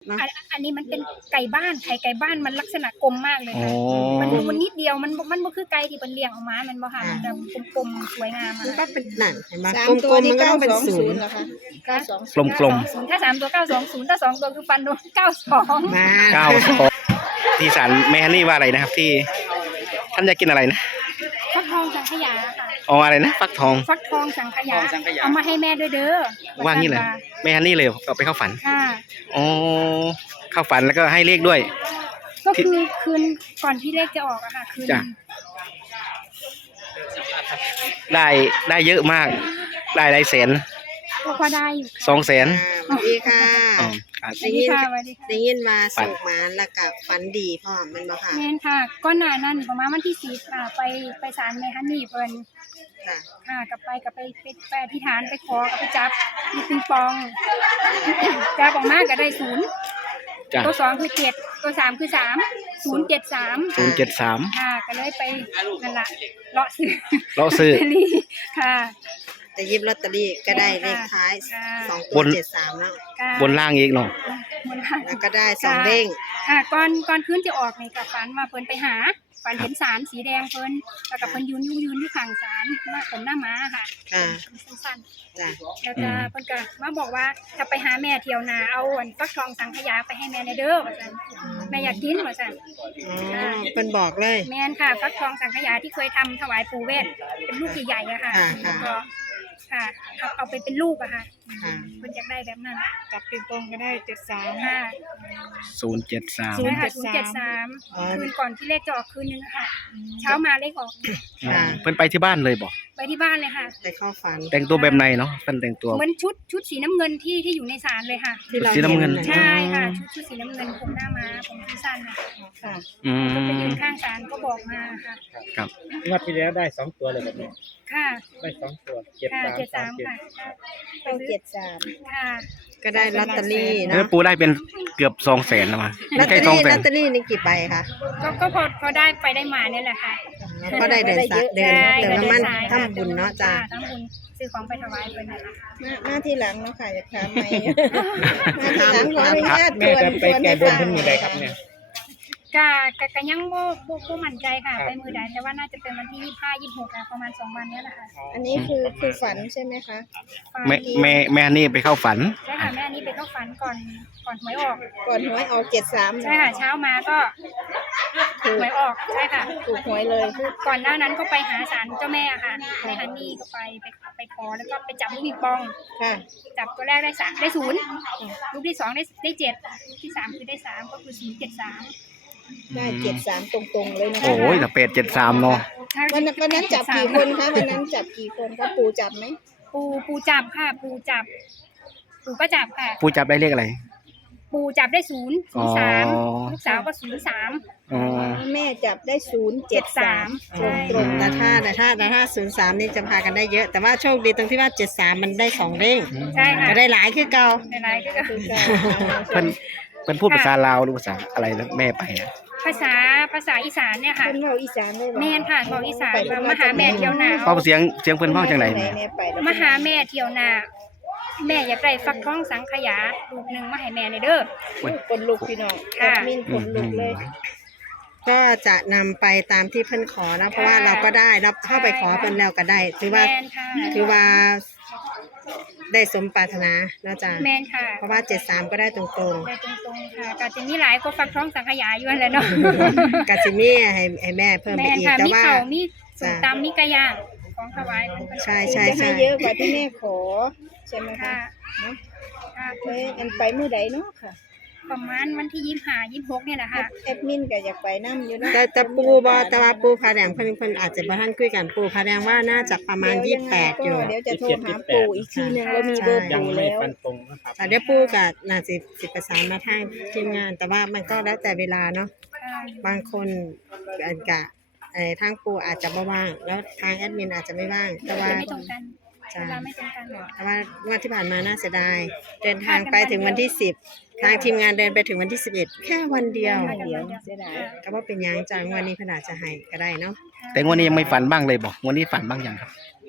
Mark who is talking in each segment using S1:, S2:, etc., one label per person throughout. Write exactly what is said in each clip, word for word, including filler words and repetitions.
S1: นะ
S2: อันอันนี้มันเป็นไก่บ้านไข่ไก่บ้านมันลักษณะกลมมากเลยค่ะมันมันนิดเดียวมันมันบ่คือไก่ที่เป็นเลี้ยงออกมามันบ่ค่ะมันจะกลมๆสวยงาม
S1: มันก็เป็นหนังเห็นไหม
S3: สาม
S1: กล
S3: ตัว
S1: มๆ
S3: นี่
S1: มันก็
S3: เก้า
S1: ต้องเป็น
S3: สอง
S1: ศู
S3: ศู
S1: น
S3: น
S1: ย์
S3: ย์เหรอคะเก้าสอง
S4: กลมกลม
S2: ถ้าสามตัวเก้าสองศูนย์ถ้าสองตัวคือฟันโดนเก้าสอง
S1: มา
S4: เก้าสองที่ศาลแม่ฮันนี่ว่าอะไรนะครับที่ท่านจะกินอะไรนะ
S2: ฟักทองสังขยาค่ะ
S4: อ๋ออะไรนะฟักทอง
S2: ฟักทองสังขยาเอามาให้แม่ด้วยเด้อ
S4: ว่างี้เลยแม่ฮันนี่เลยเอาไปเข้าฝัน
S2: ค่ะ
S4: อ๋อเข้าฝันแล้วก็ให้เลขด้วย
S2: ก็คือคืนก่อนที่เลขจะออกอะค่ะคืน
S4: จ้ะ ได้ได้เยอะมาก ได้หลายแสน
S2: ก็พอได้อยู่
S4: สองแสน
S1: สวัสดีค่ะ
S4: อ๋อครับ
S2: สวัสดีค่ะสวัสดีค่ะ
S1: ได้ยินมาสุกมาแล้วกับฝันดีพ่อมันมาค่ะ
S2: แม่นค่ะก้อนหน้านั้นประมาณวันที่สิบค่ะไปไปศาลแม่ฮันนี่เพิ่น
S1: ค่ะ
S2: ค่ะกลับไปกลับไปไปไปอธิษฐานไปขอกับไปจับมีปิงปองจับออกมาก็ได้ศูนย์
S4: จ้ะ
S2: ตัวสองคือเจ็ดตัวสามคือสามศูนย์เจ็ดสาม
S4: ศูนย์เจ็ดสาม
S2: ค่ะก็เลยไปนั่นละเลาะซื้อ
S4: เราซื้อ
S2: ลอตตอรี่ค่ะ
S1: แต่ยิบลอตเตอรี่ก็ได้เลขท้าย
S2: ค่ะ
S1: สองตั
S4: บ
S1: วน เจ็ดสามแล้ว
S2: ค่ะ
S4: บนล่างอีกเนาะ
S2: บนล่าง
S1: แล้วก็ได้สองเด้ง
S2: ค่ะก่อนก่อนขึ้นจะออกนี่กับฝันว่าเพิ่นไปหาฝันเห็นสารสีแดงเพิ่นแล้วกับเพิ่นยืนอยู่ยืนอยู่ข้างศาลหน้าผมหน้าม้าค่ะ
S1: ค่ะ
S2: สั้น
S1: จ้ะ
S2: ๆแล้วก็เพิ่นก็มาบอกว่าถ้าไปหาแม่เที่ยวนาเอาอันฟักทองสังขยาไปให้แม่ในเด้อว่าซั่นแม่อยากกินว่าซั่น
S1: อ๋อเป็นบอกเลย
S2: แม่นค่ะฟักทองสังขยาที่เคยทำถวายปู่เวทเป็นลูกใหญ่ๆอะค่ะ
S1: ค่ะค่ะ
S2: ก็ค่ะเอาเอาไปเป็นลูกอะค่ะ
S1: ค่ะ
S2: เพิ่นอยากได้แบบนั้น
S3: จับปิงปองก็ได้เจ็ดสาม
S2: ค่ะ
S4: ศูนย์เจ็ดสาม
S2: ใช่ค่ะศูนย์เจ็ดสามคืนก่อนที่เลขจะออกคืนนึงอะค่ะ เช้ามาเลขออก
S1: ค่ะ
S4: เพิ่นไปที่บ้านเลยบอก
S2: ไปที่บ้านเลยค่ะ
S1: ไปเข้าฝัน
S4: แต่งตัวแบบไหนเนาะเพิ่นแต่งตัว
S2: เหมือนชุดชุดสีน้ำเงินที่ที่อยู่ในศาลเลยค่ะ
S1: ที่เรา
S4: สีน้ำเงิน
S1: ห็ะ
S2: ใช่ค่ะชุดชุดสีน้ำเงินผมหน้าม้าผมสั้นๆค่ะ
S3: ค่ะ
S4: อื
S2: ก็ไปยื
S4: ม
S2: นข้างศาลก็บอกมาค่ะ
S4: ครับ
S5: งวดที่แล้วได้สองตัวเลยแบบนี้
S2: ค่ะ
S5: ได้สองตัวเจ็ด
S2: ค่ะ
S5: สาม
S2: เจ็ด
S5: สา
S2: สาม ม
S5: เจ็ด
S2: ค่ะ
S3: เก้าเจ็ดสาม
S2: ค่ะ
S1: ก็ได้ลอตเตอรี่
S4: แล้ว
S1: เนาะ
S4: ปูได้เป็นเกือบสองแสนแล้วมา
S1: ลอตเต
S4: ใก
S1: อ
S4: ล้สอง
S1: รี่
S4: แส
S1: ลอน ตเตอรี่นี่กี่ใบคะ
S2: ก็ก็พอพอได้ไปได้มาเนี่ยแหละค่ะ
S1: ก็ได้เดินสายเดิน
S2: ใช่
S1: เดินน้ำมัน
S2: ก็ได้สาย
S1: ทำบุญเนาะจ้า
S2: ทำบุญซื้อของไปถวายเพิ่นนะคะ
S3: มามาที่หลังเนาะค่ะอยากถามไหมมาที่หลังขออนุญาต
S5: แม่
S3: ทวน
S5: จะไป
S3: ทวน
S5: แก้
S3: ให้
S5: บน
S3: ฟัง
S5: เพิ่นมือใดครับเนี่ย
S2: ก็ก็ก็ยังบ่บ่บ่มั่นใจค่ะ
S5: ครับ
S2: ไปมือใดแต่ว่าน่าจะเป็นวันที่ยี่สิบห้า ยี่สิบหกอะประมาณสองวันเนี้ยแหละค่ะ
S3: อันนี้คือคือฝันใช่ไหมคะ
S4: แม่แม่แม่นี่ไปเข้าฝัน
S2: ใช่ค่ะแม่อันนี้ไปเข้าฝันก่อนก่อนหวยออก
S3: ก่อนหวยออกเจ็ดสาม
S2: ใช่ค่ะเช้ามาก็หวยออกใช่ค่ะ
S3: ถูกหวยเลย
S2: คือก่อนหน้านั้นก็ไปหาศาลเจ้าแม่ค่ะไปฮันนี่ก็ไปไปไปขอแล้วก็ไปจับลูกปิงปอง
S3: ค่ะ
S2: จับตัวแรกได้สามได้ศูนย์ลูกที่สองได้ได้เจ็ดลูกที่สามคือได้สามก็คือศูนย์เจ็ดสาม
S3: ได้เจ็ดสามตรงๆเลยนะ
S4: โอ้ยแต่เป็ดเจ็ดสามเนาะ
S3: วันนั้นวันนั้นจับกี่คนคะวันนั้นจับกี่คนคะปู่จับไหม
S2: ปูปูจับค่ะ ปูจับ ปูก็จับค่ะ
S4: ปูจับได้เลขอะไร
S2: ปูจับได้ศูนย์ศูนย์สาม
S4: อ๋อ
S2: ลูกสาวก็ศูนย์สาม
S4: อ๋อ
S3: แม่จับได้ศูนย์เจ็ดสาม
S2: ใช่
S1: ตรงแต่ถ้าแต่ถ้าแต่ถ้าศูนย์สามนี่จะพากันได้เยอะ แต่ว่าโชคดีตรงที่ว่าเจ็ดสามมันได้สองเด้ง
S2: ใช่ค่ะ
S1: จะได้หลายคือเก่า
S2: ในไลน์ก็
S3: คือเก้า
S4: เพิ่นเพิ่นพูดภาษาลาวหรือภาษาอะไรนะแม่ไปอะ
S2: ภาษาภาษาอีสานเนี่ยค่ะ
S3: เป็นเว้าอีสานได้ไหม
S2: แม่นค่ะบอกอีสานว่ามาหาแม่เที่ยวนา
S4: เป้าเสียงเสียงเพิ่นเว้าจังไหนแม่
S3: แม่ไปแล้ว
S2: มาหาแม่เที่ยวนา แม่อยากได้ฟักทองสังขยาลูกหนึ่งมาให้แม่ในเด้อ
S3: คนลุกพี่น้อง
S2: ค่ะ
S3: แอดมินคนลุกเลย
S1: ก็จะนำไปตามที่เพิ่นขอนะเพราะว่าเราก็ได้เราเข้าไปขอเพิ่นแล้วก็ได้ถือว่า
S2: แมนค่ะ
S1: ถือว่าได้สมปรารถนาเนาะจ้ะ
S2: แมนค่ะ
S1: เพราะว่าเจ็ดสามก็ได้ตรง
S2: ได้ตรงๆค่ะก็จะมีหลายก็ฟักทองสังขยาอยู่นั่นแหละเนาะ
S1: ๆกาซิมี่ให้ให้แม่เพิ่ม
S2: แม
S1: ไป
S2: น
S1: อีก
S2: ค่ะ
S1: แต่
S2: มี
S1: ว่า
S2: เขาวมีสูตรตำมีกระย่างของถวายมันก็
S1: ใช่
S3: จะ
S1: ใช่
S3: ให้
S1: ใช่
S3: เยอะกว่าที่แม่ขอใช่ไหมคะ
S2: ค่ะ
S3: เนาะ
S2: ค่ะ
S3: เอ้ยอันไปเมื่อใดเนาะค่ะ
S2: ประมาณวันที่ยี่สิบห้า ยี่สิบหกเนี่ยแหละ
S3: แอ
S2: ค่ะ
S3: ดแอดมินก็อยากไปนั่อยู่เนาะ
S1: แต่แต่ปูบอแต่ว่าปูผาแดงเพิ่นเพิ่นอาจจะบ่ทันคุยกันปูผาแดงว่าน่าจะประมาณยี่สิบแปดอยู่
S3: เดี๋ยวจะโทรหาปู่อีกทีหนึงแล้วมีเบอร์
S5: ยัง
S3: ปู่
S5: ไม่
S3: แล้ว
S5: ฟันตรงนะครับ
S1: แต่เดี๋ยวปูก็น่าสิสิประสานมาทางทีมงาน แต่ว่ามันก็แล้วแต่เวลาเนาะ
S2: ค่ะ
S1: บางคนอันกะเอ่อทางปูอาจจะบ่ว่าง แล้วทางแอดมินอาจจะไม่ว่าง แต่ว่า
S2: จะไม่ตรงกันเว
S1: จ้ะ
S2: ลาไม่ตรงกันหรอ
S1: แต่ว่าวันที่ผ่านมาน่าเสียดายเดินทางไปถึงวันที่สิบทางทีมงานเดินไปถึงวันที่สิบเอ็ดแค่วันเดียว
S3: เดี๋ยวเสียดาย
S1: ก็ว่าเป็นหยังจังวันนี้ขนาดจะให้ก็ได้เนาะ
S4: แต่งวันนี้ยังไม่ฝันบ้างเลยบอกวันนี้ฝันบ้างยังครับ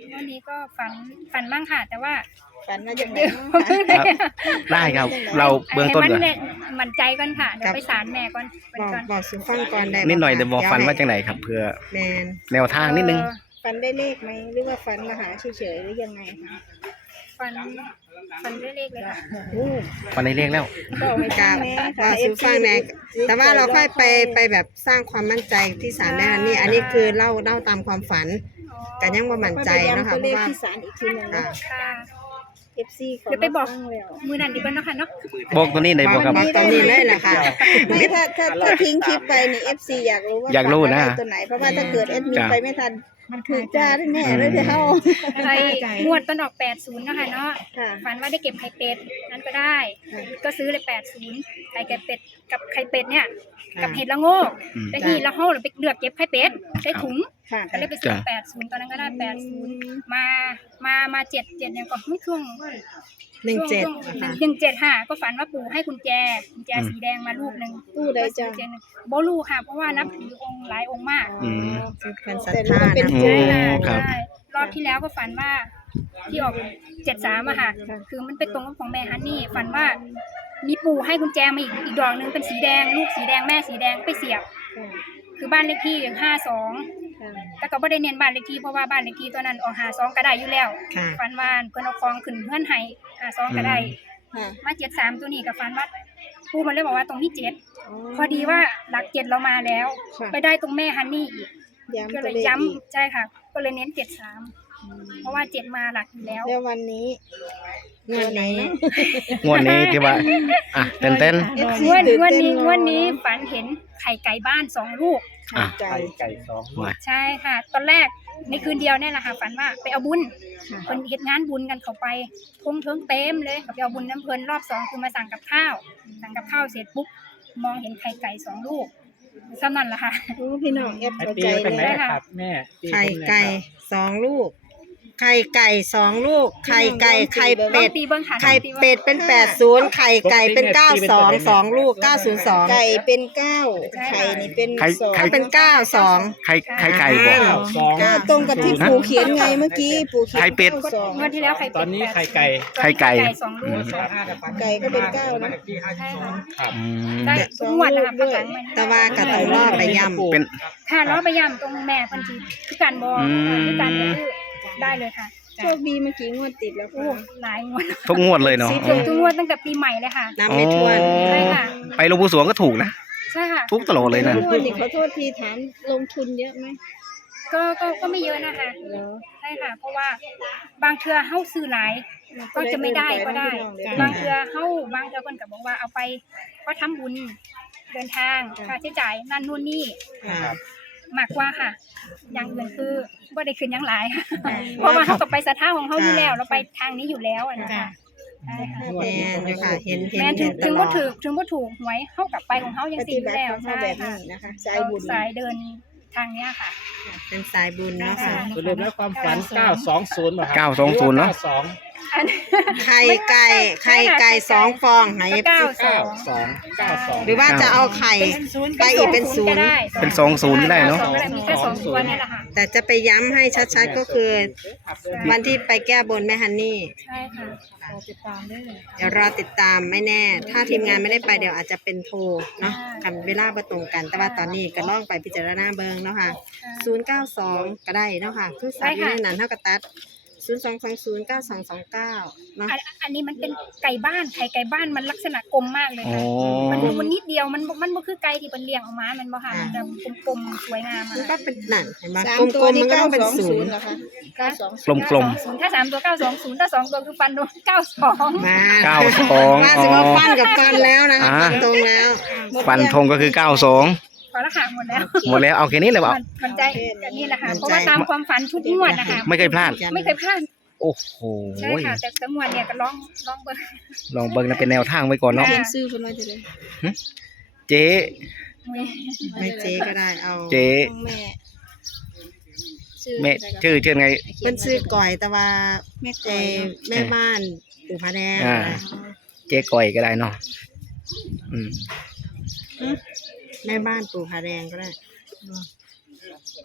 S2: วันนี้ก็ฝันฝันบ้างค่ะ แต่ว่า
S3: ฝันมาจากไหน
S2: เดี๋ยว
S3: เนาะ
S4: ครับ ได้ครับ เราเบื้องต้น
S2: ให้
S4: ก่
S2: มั
S4: อน
S2: เยมั่นใจก่อนค่ะเดี๋ยวไปศาลแม่ก่อนไป
S1: บอก
S2: ก่อน
S1: บอกสุฟังก่อนได้
S4: นิดหน่อย
S1: ค่ะ
S4: เดี๋ยวบอกฟันว่าจังไหนครับเพื่อ
S1: แมน
S4: แนวทางนิดนึง
S2: เอ่อ
S3: ฝันได้เลขไหมหรือว่าฝันมาหาเฉยๆหรือยังไงคะ
S2: ฝันฝันเลขๆเลยค่ะ
S4: ฟันในเลขแล้ว
S3: ก็ไม่
S1: ก
S3: ทรา
S1: รา
S3: บบ แน่
S1: บ
S3: ค่ะ
S1: อกสุฟังแน่แต่ว่าเราค่อยไปไปแบบสร้างความมั่นใจที่ศาลแม่ฮันนี่ อันนี้คือเล่าเล่าตามความฝัน
S2: อ๋อ
S1: กันยังว่ามั่นใจเนาะ
S3: ก็
S1: คะ
S3: ไป
S1: เพราะว่า
S3: ย้ำตัวเลขที่ศาลอีกทีหนึง
S1: ค่ะ
S3: นะ
S2: ค่ะ
S3: เอฟซีขอ
S2: เดี๋ยวไปบอก
S3: มาฟังแล้ว
S2: มือนันดีกว่าเนาะค่ะเนาะ
S4: บอกตัวนี้ได้บอกครับ
S1: บอกตอนนี้เลยแหละค่ะ
S3: ไม่ถ้าถ้าถ้าทิ้งคลิปไปนี่เอฟซีอยากรู้ว่า
S4: อยากรู้นะ
S3: ฝัได้ตัวไหนเพราะว่าถ้าเกิดเอดมิน
S4: จ้ะ
S3: ไปไม่ทันมันคือจ้าแน่ๆเลยเดี๋ยวเขา
S2: ไอ้งวดต้นออกแปดศูนย์เนาะค่ะเนาะ
S3: ค่ะ
S2: ฝันว่าได้เก็บไข่เป็ดนั้นก็ได้
S3: ค่ะ
S2: ก็ซื้อเลยแปดศูนย์ไข่ไก่เป็ดกับไข่เป็ดเนี่ย
S1: ค่ะ
S2: กับเห็ดละโงก
S4: อืม
S2: แต่ทีละห้องเราไปเลือกเก็บไข่เป็ดใช้ถุง
S3: ค่ะ
S2: ก็เลยไปซื้อ
S4: จ้ะ
S2: แปดศูนย์ตอนนั้นก็ได้แปดศูนย์มามามาเจ็ดเจ็ดเนี่ยก็ไม่ช่วง
S1: หนึ่งเจ็ด
S2: ช่วง
S1: นะคะ
S2: หนึ่งเจ็ดค่ะก็ฝันว่าปู่ให้กุญแจกุญแจ
S4: อืม
S2: สีแดงมาลูกหนึ่ง
S3: ตู้ใดจ้ะ
S2: กุญแจหนึ่งโบลูค่ะ เพราะว่านับถือองค์หลายองค์มาก
S4: อืม
S1: เป็นศรัท
S3: แต่รู้
S1: ธา
S3: ว่าเป็น
S1: นะ
S4: โอ้
S2: ใช่ค่ะ
S4: ครับ
S2: ใช่รอบที่แล้วก็ฝันว่าที่ออกเจ็ดสามอะค่ะ
S3: ค่ะ
S2: คือมันไปตรงกับของแม่ฮันนี่ฝันว่ามีปู่ให้กุญแจมาอีกอีกดอกหนึ่งเป็นสีแดงลูกสีแดงแม่สีแดงไปเสียบ
S3: ค่ะ
S2: คือบ้านเลขที่ห้าสอง
S3: ค่ะ
S2: แต่ก็ไม่ได้เน้นบ้านเลขที่เพราะว่าบ้านเลขที่ตัวนั้นออกหาสองก็ได้อยู่แล้ว
S1: ค่ะ
S2: ฝันว่าเพื่อนเอาคลองขึ้นเพื่อนให้หาสองก็ได้
S3: ค่ะ
S2: มาเจ็ดสามตัวนี้กับฝันว่าปู่มันเลยบอกว่าตรงที่เจ็ดพอดีว่าหลักเจ็ดเรามาแล้ว
S3: ค่ะ
S2: ไปได้ตรงแม่ฮันนี่อีก
S3: ย้ำ
S2: ก็
S3: ตั
S2: เล
S3: วย เลขอีก
S2: ย้ำใช่ค่ะ ก็เลยเน้นเจ็ดสามเพราะว่าเจ็ดมาหลักอยู่แล้ว
S3: แล้ววันนี้
S1: งวดนี้
S4: งวดนี้ที่ว่า อ่ะเต้นเต้น
S3: เอฟซี
S2: งวด
S3: ตื่น
S2: งวด
S3: เต้น
S2: นี้
S3: รอ
S2: งวดนี้ฝันเห็นไข่ไก่บ้านสองลูก
S4: อ่ะ
S3: ใจ
S5: ไข่ไก่สอง
S4: ว่า
S2: ใช่ค่ะ ตอนแรกในคืนเดียวเนี่ยแหละค่ะฝันว่าไปเอาบุญ
S3: ค่ะ
S2: คนเฮ็ดงานบุญกันเขาไปทงเทิงเต็มเลยกับไปเอาบุญน้ำเพลินรอบสองคือมาสั่งกับข้าว สั่งกับข้าวเสร็จปุ๊บมองเห็นไข่ไก่สองลูกซ้ำนั่นแหละค่ะ
S3: รู้พี่น้องเอฟ
S5: ไข่
S3: เข้า
S5: ตี
S3: ใจ
S5: มาจากไหน
S3: เลย
S5: ล่ะครับแม่ตี
S1: ไข่
S5: ผมหน่อย
S1: ไก่
S5: ครับ
S1: สองลูก ไข่ไก่สองลูก ไข่ไก่ไข่
S2: ลอ
S1: เป็
S2: ง
S1: ด
S2: ตีเบิ้งค่ะ
S1: ไข่
S2: ลองตีบิ้ง
S1: เป็ดเป็นแปดศูนย์ไข่ไก่เป็นเก้าสองสองลูกเก้าศูนย์สอง
S3: ไก่เป็นเก้าไข่นี่เป็น
S4: ไข่
S3: สอง
S4: ไข่
S1: เป็นเก้าสอง
S4: ไข่ไข่ไก่บอก
S5: เก้าสอง
S3: ก็ตรงกับที่ปู่เขียนไงเมื่อกี้ปู่เขียน
S4: ไข่เป็ด
S3: ก้าสอง
S2: งวดที่แล้วไข่
S5: ตอนนี้ไข่ไก่
S4: ไข่ไก่
S2: สองลูก
S3: ไก่ก็เป็นเก้านะ
S2: ใช่ค่ะ
S5: ครับ
S4: อืม
S2: ได้ทุกงวดนะคะประกันมัน
S1: แต่ว่าก็ต้องรอไปย่ำ
S4: เป็น
S2: ค่ะล้อไปย่ำตรงแม่พันธีคือการมอง
S4: อืม
S2: คือการก็คือได้เลยค่ะ
S3: โชคดีเมื่อกี้งวดติดแล้ว
S2: โอ้
S3: ค่ะ
S2: หลายงวด
S4: ทุกงวดเลยเนาะ
S2: สีถูกทุกงวดตั้งแต่ปีใหม่เลยค่ะ
S1: น้ำไม่ท่วน
S2: ใช่ค่ะ
S4: ไปหลวงปู่สวงก็ถูกนะ
S2: ใช่ค่ะ
S4: ทุกตลอดเลยนะ
S3: งวดนี่ขอโทษทีถามลงทุนเยอะไหม
S2: ก็ก็ก็ไม่เยอะนะคะ
S3: เหรอ
S2: ใช่ค่ะ เพราะว่าบางเทือเฮาซื้อหลาย ก็จะไม่ได้ก็ได้
S3: จ้ะ
S2: บางเทือเฮาบางเทือเพิ่นก็บอกว่าเอาไปก็ทำบุญเดินทางค่าใช้จ่ายนั่นนู่นนี่
S1: ค่ะ
S2: มากกว่าค่ะ อย่างอื่นคือบ่ได้คืนหยังหลายค่ะเพราะว่าเฮาก็ไปศรัทธาของเฮาอยู่แล้วเราไปทางนี้อยู่แล้วอะนะคะใช่ค่ะ
S1: แม่นอยู่ค่ะ เห็นเห็น
S2: แม้ถึ
S1: เห็
S2: ง
S1: นต
S2: ถึง
S1: ลอ
S2: บ่
S1: ด
S2: ถูกถึงบ่ถูกหวยเฮากลับไปของเฮายัง
S3: ป
S2: สิ
S3: ฏิ
S2: อยู่
S3: บัติ
S2: แล้ว
S3: ของเขา
S2: ใช่
S3: แบบ
S2: ค่ะ
S3: นี้นะคะสายบุญ
S2: สายเดินทางเนี้ยค่ะ
S1: เป็นสายบุญเนาะค่ะ
S5: สรุปแล้วความฝันเก้าสองศูนย์ป่ะครับ
S4: เก้าสองศูนย์เนอะ
S5: เก้าสอง
S2: อัน
S1: ไข่ไก่ไข่ไก่สองฟองไหน
S2: เก้าส
S5: เก้า
S2: อง
S5: สองเก้าสอง
S1: หรือว่าจะเอาไข่ไปอีกเป็นศูนย์
S4: เป็นสองศูนย์ก็ได้เนอะ
S2: สองก็ได้มีแค่สองตัวเนี่ยแหละค่ะ
S1: แต่จะไปย้ำให้ชัดๆก็คือ วันที่ไปแก้บนแม่ฮันนี่
S2: ใช่ค่ะ
S1: เดี๋ยวรอติดตามไม่แน่ ถ้าทีมงานไม่ได้ไปเดี๋ยวอาจจะเป็นโทรเนาะกันเวลาประตรงกัน แต่ว่าตอนนี้ก็ล่องไปพิจารณาเบิงเนาะค่ะ ศูนย์เก้าสองก็ได้เนาะค่ะคือสัตว์อยู่ในนั้นเท่ากับตัดศูนย์สองสองศูนย์เก้าสองสองเก้าเนาะ
S2: อันอันนี้มันเป็นไก่บ้านไข่ไก่บ้านมันลักษณะกลมมากเลย
S4: อ๋อ
S2: ค่ะ มันมันนิดเดียวมันบ่มันบ่คือไก่ที่เป็นเลี้ยงออกมา มันบ่ค่ะมันจะกลมๆสวยงาม
S1: มัน
S2: อะ
S1: ก็เป็นหนังเห็นไหม
S3: สาม
S1: ก
S3: ตัว
S1: ลมๆ
S3: นี่
S1: มันก็
S3: เก้า
S1: ต้องเป็น
S3: สอง
S1: ศู
S3: ศู
S1: น
S3: น
S1: ย์
S3: ย์นะคะเก้าสอง
S4: กลมกลม
S2: ศูนย์ถ้าสามตัวเก้าสองศูนย์ถ้าสองตัวคือฟันโดนเก้าสอง
S1: มา
S4: เก้าสอง
S1: ว่าสิว่าฟันกับฟันแล้วนะคะ
S4: อ่า
S1: ฟันตรงแล้ว
S4: ฟันธงก็คือเก้าสอง
S2: พอละค่ะหมดแล้ว
S4: หมดแล้วเอาแค่นี้เลยเปล่า
S2: มันมันใจแบบนี้แหละค่ะ เพราะว่าตามความฝันทุกงวดนะคะ
S4: ไม่เคยพลาด
S2: ไม่เคยพลาด
S4: โอ้โห
S2: ใช่ค่ะ แต่สงวนเนี่ยก็ร้องร้องเบอร์
S4: ลองเบิ่งนะเป็นแนวทางไว้ก่อนเนาะ
S3: เขียนซื้อคนไว้จะเลย
S4: เจ๊
S1: ไม่เจ๊ก็ได้เอา
S4: เจ๊
S3: ของแม่ชื่อ
S4: แม่
S3: อะไร
S4: ชื่อชื่อไง
S1: เพิ่นซื้อก่อยแต่ว่า
S3: แม่
S1: เจ
S3: ก่อยเนาะ
S1: แม่บ้านปู่พระแดง
S4: อ่า เจ๊ก่อยก็ได้เนาะอืม
S1: แม่บ้านปู่พระแดงก็ได้
S3: อ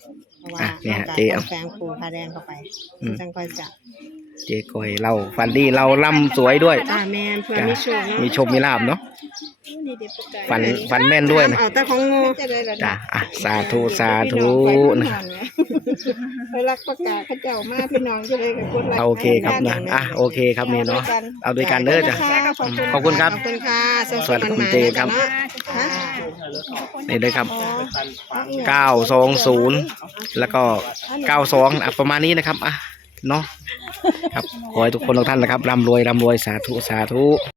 S1: ราะว่า
S4: อ่ะเนี่ยฮะ
S1: รา
S4: เจ๊
S1: ต้
S4: เอา
S1: องแฝงปูพาแดงเข้าไป
S4: อืม
S1: จังค่อยจะ
S4: เจ๊ก้อยเราฟันดีเราล่ำสวยด้วย
S1: จ้าแม่นเพื่อมีโชคเนาะ
S4: มีโชคมีลาบเนาะ
S3: นี่เด็กประกาศ
S4: ฟันฟันแม่นด้วยนะ
S1: เอาแต่ของงู
S3: จะได้ระ
S4: จ้ะ
S3: ดับ
S4: อ่ะสาธุสาธุ
S3: นะ
S4: นะ
S3: ไปรักประกาศเขาเจ้ามาพี่น้องจะเลยกับคนรัก
S4: โอเคครับนะอ่ะโอเคครับนี่เนาะเอาด้วยกันเด้อจ้ะ ขอบคุณครับ
S1: ขอบคุณค่ะส
S4: สวัสดีคุณเจครับ
S1: เนาะค่ะ
S4: นี่เลยครับเก้าสองศูนย์แล้วก็เก้าสองอ่ะประมาณนี้นะครับอ่ะเนาะครับขอให้ทุกคนทุกท่านนะครับร่ำรวยร่ำรวยสาธุสาธุ